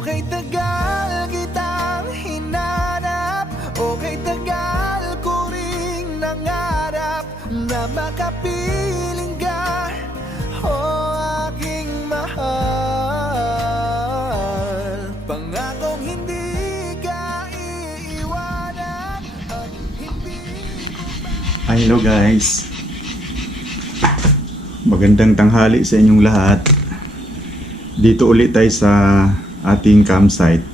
Okay tagal kitang hinanap, okay tagal ko ring nangarap na makapiling ka, aking mahal. Pangakong hindi ka iiwanan at hindi ko Hello guys, magandang tanghali sa inyong lahat. Dito ulit tayo sa ating campsite.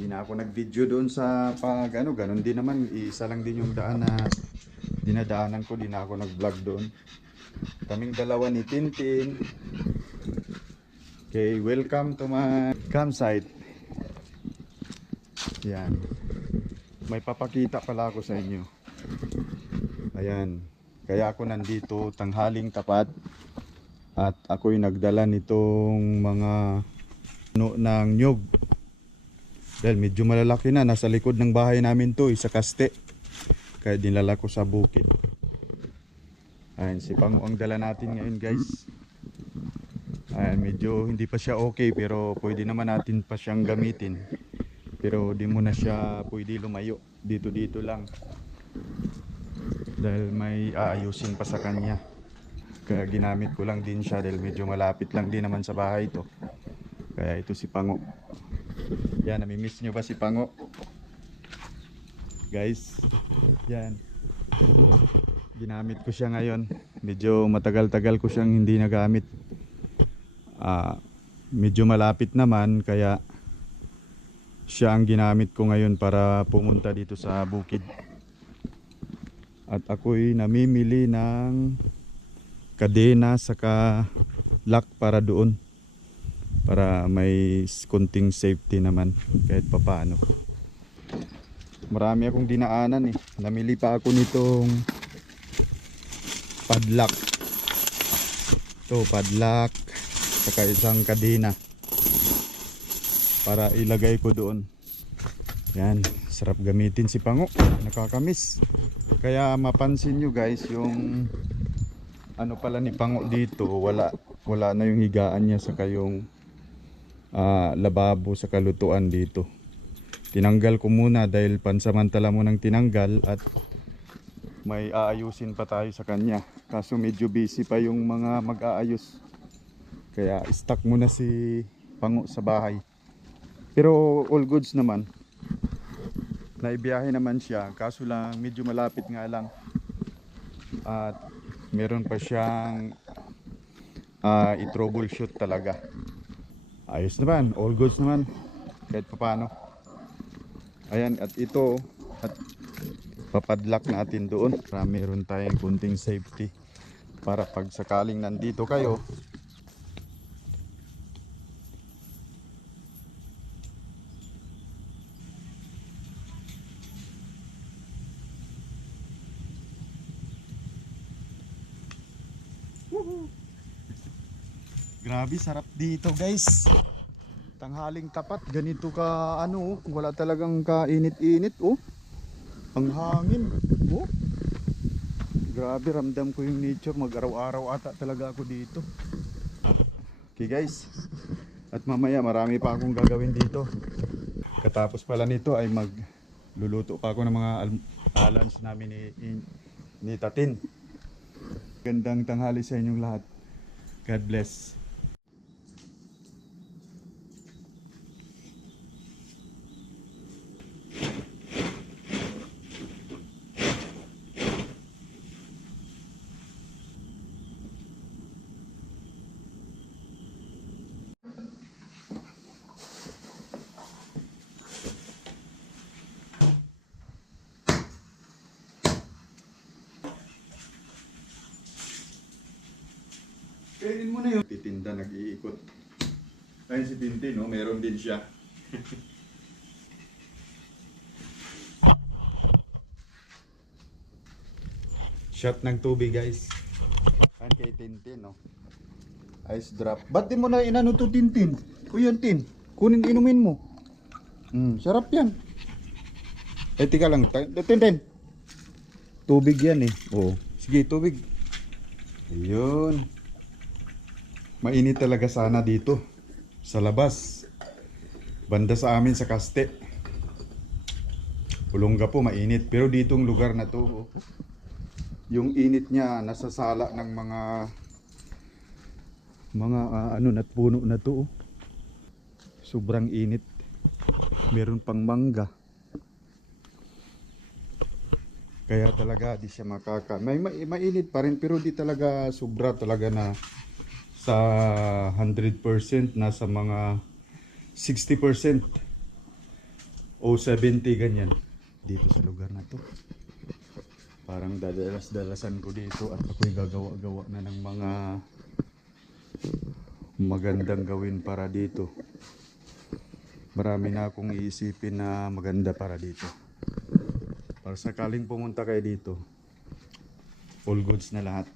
Di na ako nag-video doon sa ganon din naman, isa lang din yung daan na dinadaanan ko, di na ako nag-vlog doon. Kaming dalawa ni Tintin. Okay, welcome to my campsite. Yan, may papakita pala ako sa inyo. Ayan, kaya ako nandito tanghaling tapat at ako'y nagdala nitong mga ng nyug. Dahil medyo malalaki na, nasa likod ng bahay namin to, sa kaste. Kaya dinala ko sa bukid. Ayan, si Pango ang dala natin ngayon guys. Ayan, medyo hindi pa siya okay pero pwede naman natin pa siyang gamitin. Pero di mo na siya pwede lumayo, dito lang. Dahil may aayusin pa sa kanya. Kaya ginamit ko lang din siya dahil medyo malapit lang din naman sa bahay ito. Kaya ito si Pango. Yan, namimiss nyo ba si Pango? Guys, yan. Ginamit ko siya ngayon. Medyo matagal-tagal ko siyang hindi nagamit. Medyo malapit naman kaya siya ang ginamit ko ngayon para pumunta dito sa bukid. At ako'y namimili ng kadena saka lock para doon, para may kunting safety naman kahit papaano. Marami akong dinaanan namili pa ako nitong padlock, padlock saka isang kadena para ilagay ko doon. Yan, sarap gamitin si Pango, nakakamiss. Kaya mapansin nyo guys, yung ano pala ni Pango dito, wala na yung higaan niya saka yung lababo sa kalutuan dito. Tinanggal ko muna dahil pansamantala mo nang tinanggal at may aayusin pa tayo sa kanya. Kaso medyo busy pa yung mga mag-aayos. Kaya stuck muna si Pango sa bahay. Pero all goods naman. Naibiyahe naman siya, kaso lang medyo malapit nga lang. At meron pa siyang i-troubleshoot talaga. Ayos naman, all goods naman kahit paano. Ayan, at ito at papadlock natin doon para meron tayong kunting safety para pag sakaling nandito kayo, grabe sarap dito guys. Tanghaling tapat, ganito ka wala talagang kainit-init ang hangin. Grabe, ramdam ko yung nature. Mag-araw-araw ata talaga ako dito. Okay guys, at mamaya marami pa akong gagawin dito. Katapos pala nito ay magluluto pa ako ng mga lunch namin ni Tatin. Gandang tanghali sa inyong lahat. God bless. Kainin mo na yun. Titinda, nag-iikot. Ayun si Tintin, meron din siya. Shot ng tubig guys. Ayun kay Tintin, ice drop. Ba't di mo na inano to Tintin? Kuya Tin, kunin inumin mo. Sarap yan. Tika lang, Tintin. Tubig yan sige, tubig. Ayun. Mainit talaga sana dito sa labas. Banda sa amin sa Kaste. Olonga po mainit. Pero ditong lugar na to, yung init niya nasasala ng mga ano na puno na to. Sobrang init. Meron pang mangga. Kaya talaga di siya mainit pa rin pero di talaga sobra talaga na sa 100% nasa mga 60% o 70 ganyan dito sa lugar na to. Parang dadalas-dalasan ko dito at ako'y gagawa-gawa na ng mga magandang gawin para dito. Marami na akong iisipin na maganda para dito. Para sakaling pumunta kayo dito, all goods na lahat.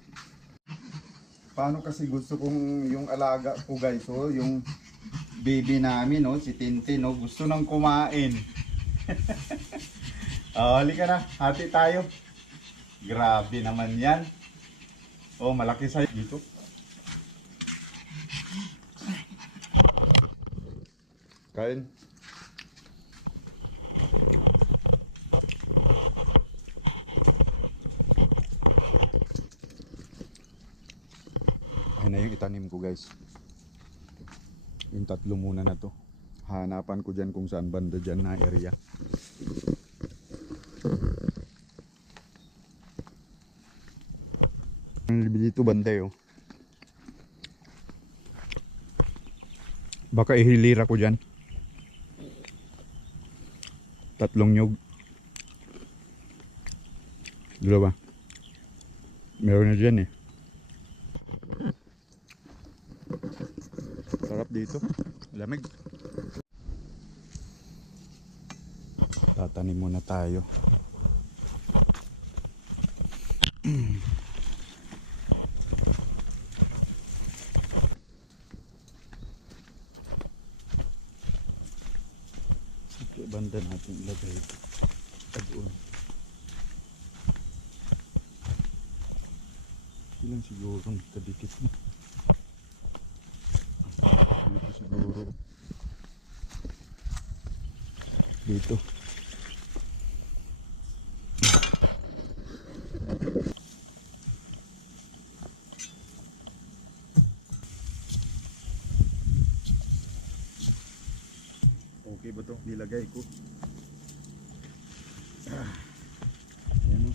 Paano kasi gusto kong yung alaga ko guys, so yung baby namin, no, si Tintin, no, gusto nang kumain. Halika na, hati tayo. Grabe naman yan. Oh, malaki size dito. Kain. Ayan na yung itanim ko guys. Yung tatlo muna na to. Hanapan ko dyan kung saan banda dyan na area. Dito banda oh. Baka ihilira ko dyan. Tatlong nyug. Dalawa. Meron na dyan eh. Sarap dito. Lamig. Tatanim muna tayo. Sige, banda natin ilagay ito. Doon. Ilang siguro kadikit mo. Dito siguro. Dito. Okay ba ito? Nilagay ko. Yan o.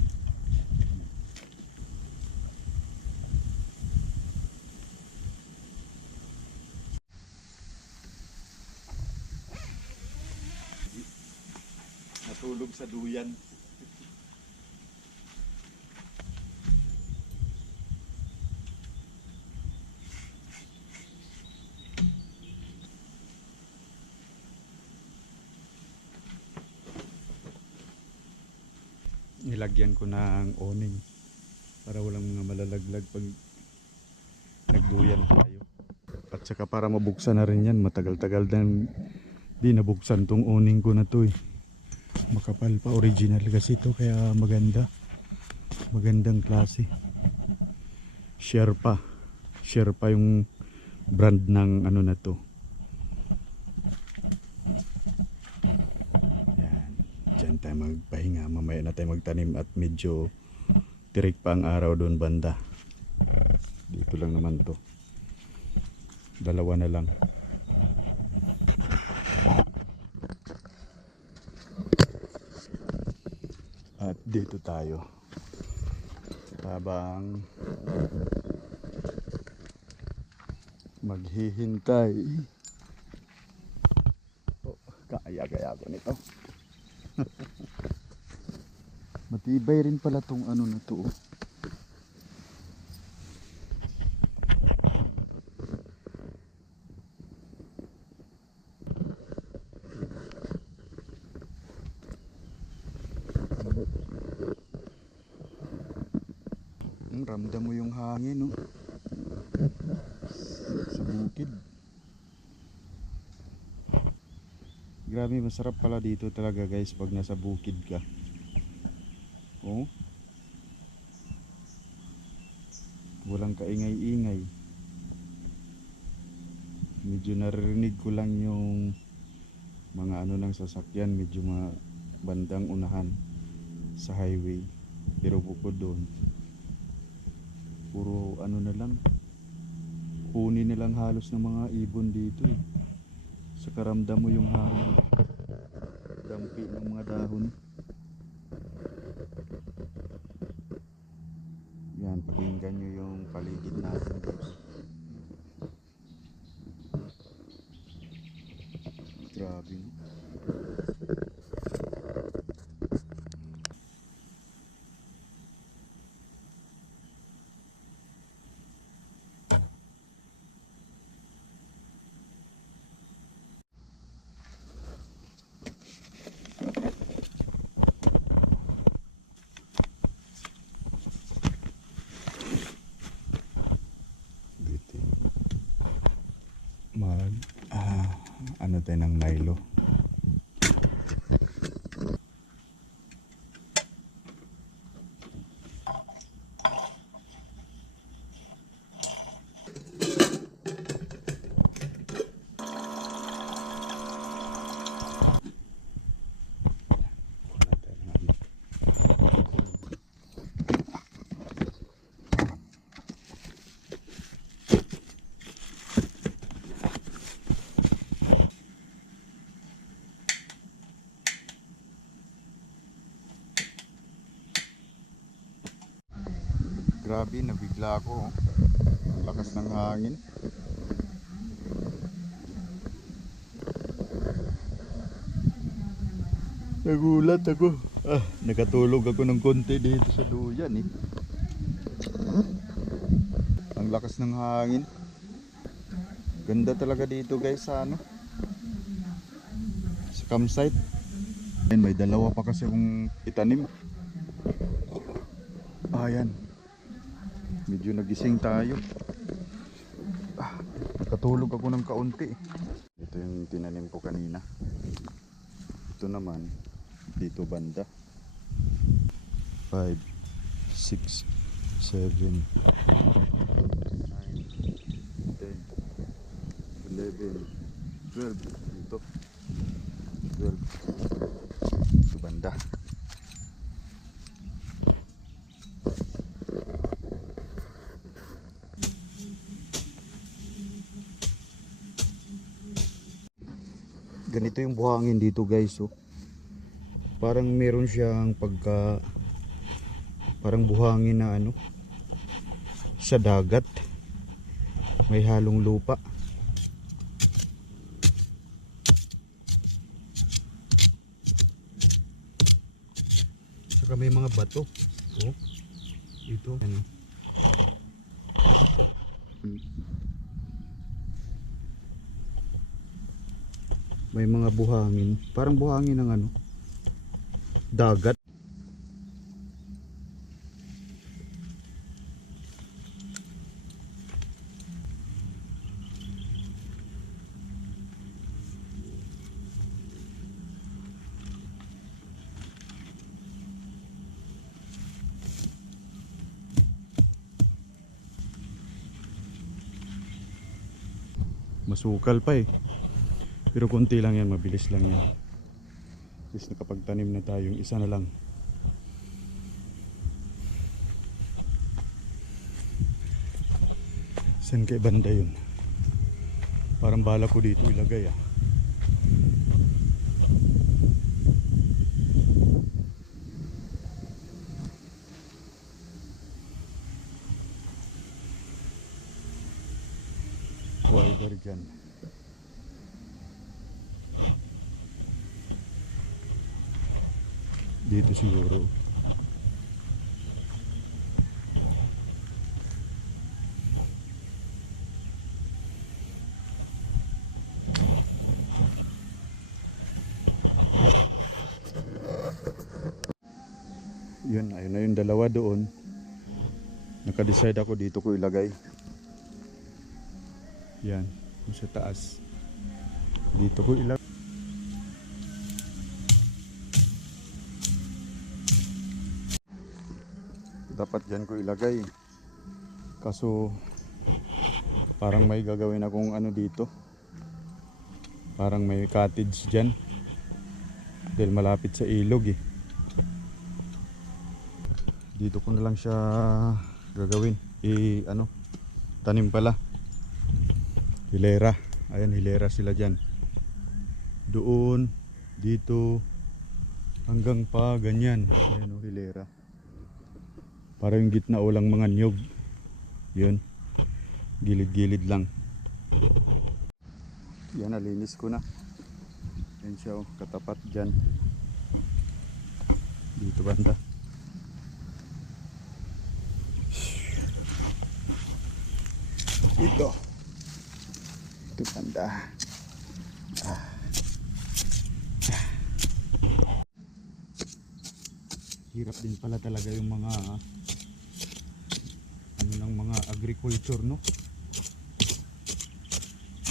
Natulog sa duyan. Nilagyan ko ng awning para walang mga malalaglag pag nagduyan tayo. At saka para mabuksan na rin yan, matagal-tagal na di nabuksan tong awning ko na to eh. Makapal pa, original kasi ito kaya maganda. Magandang klase. Sherpa yung brand ng ano na to. Yan. Diyan tayo magpahinga. Mamaya na tayo magtanim at medyo tirik pa ang araw doon banda. Dito lang naman to. Dalawa na lang. At dito tayo. Habang maghihintay. Oh, kaya ko nito. Matibay rin pala tong ano na to. Ramdam mo yung hangin, no? Sa bukid. Grabe, masarap pala dito talaga guys pag nasa bukid ka. Oh. Walang kaingay-ingay. Medyo naririnig ko lang yung mga ano ng sasakyan, medyo bandang unahan sa highway. Pero bukod doon, puro ano na lang, kunin na lang halos ng mga ibon dito eh. Sa karamdam mo yung hangin, dampi ng mga dahon. Yan, pakinggan nyo yung paligid natin dito. Grabe. Dito. Ano tayo ng Milo. Wala tayo ng ano. Grabe, nabigla ako. Oh. Ang lakas ng hangin. Nagulat ako. Nakatulog ako ng konti dito sa duyan eh. Ang lakas ng hangin. Ganda talaga dito guys sa ano. Sa campsite. Ayun, may dalawa pa kasi akong itanim. Ayan. Medyo nagising tayo. Nakatulog ako ng kaunti. Ito yung tinanim ko kanina. Ito naman dito banda. 5, 6, 7, 9, 10, 11, 12. Dito 12. Ito banda. Ganito yung buhangin dito guys, oh. Parang meron siyang parang buhangin na ano sa dagat. May halong lupa. Saka may mga bato. Oh. Ito ano. May mga buhangin, parang buhangin ng ano, dagat. Masukal pa eh. Pero konti lang yan, mabilis lang yan. At least nakapagtanim na tayo, yung isa na lang. Saan kay banda yun? Parang bala ko dito ilagay ah. Wider dyan. Dito siguro. Yun, ayun na yung dalawa doon. Naka-decide ako dito ko ilagay. Yan, yung sa taas. Dito ko ilagay. Dapat dyan ko ilagay. Kaso parang may gagawin akong ano dito. Parang may cottage dyan. Dahil malapit sa ilog eh. Dito ko na lang siya gagawin. Tanim pala. Hilera. Ayan, hilera sila dyan. Doon, dito, hanggang pa ganyan. Ayan o, hilera. Para yung gitna o lang mga niyog. Yun. Gilid-gilid lang. Yan, nalinis ko na. Yan siya o, katapat dyan. Dito banda. Ito banda. Hirap din pala talaga yung mga ng mga agriculture, no?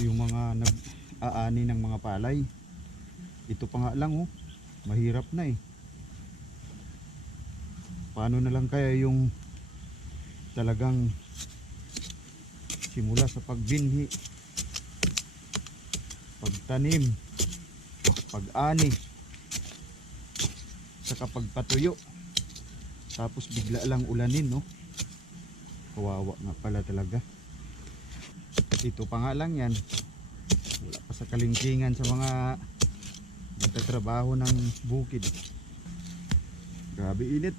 Yung mga nag-aani ng mga palay. Ito pa nga lang oh, mahirap na eh. Paano na lang kaya yung talagang simula sa pagbinhi, pagtanim, pag-ani, saka pagpatuyo, tapos bigla lang ulanin, no? Kawawa nga pala talaga. Ito pa nga lang yan, wala pa sa kalingkingan sa mga nagtatrabaho ng bukid. Grabe init.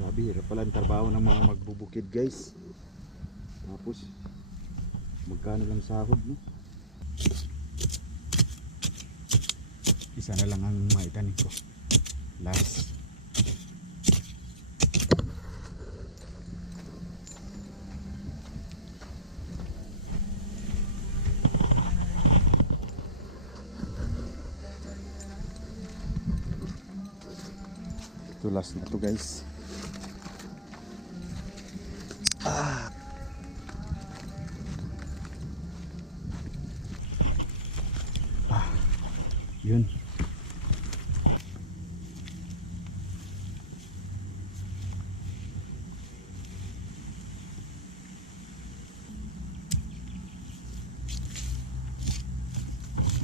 Grabe, hirap pala ang trabaho ng mga magbubukid, guys. Tapos magkano lang sahod, no? Isa na lang ang maitanim ko. Last. Ito last na to, guys. Yun.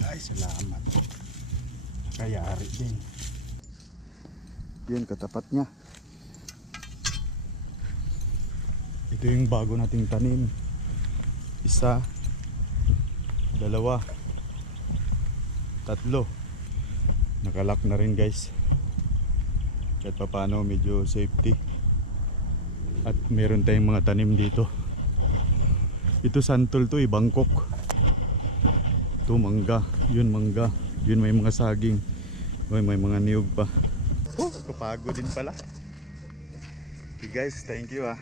Ay, salamat. Nakayari din. Yun, katapat niya. Ito yung bago nating tanim. Isa, dalawa, tatlo. Nakalock na rin, guys. Kahit pa paano medyo safety. At meron tayong mga tanim dito. Ito santol to, Bangkok. Ito mangga. Yun mangga. Yun may mga saging. May mga niyog pa. Kapagod din pala. Okay guys, thank you ah.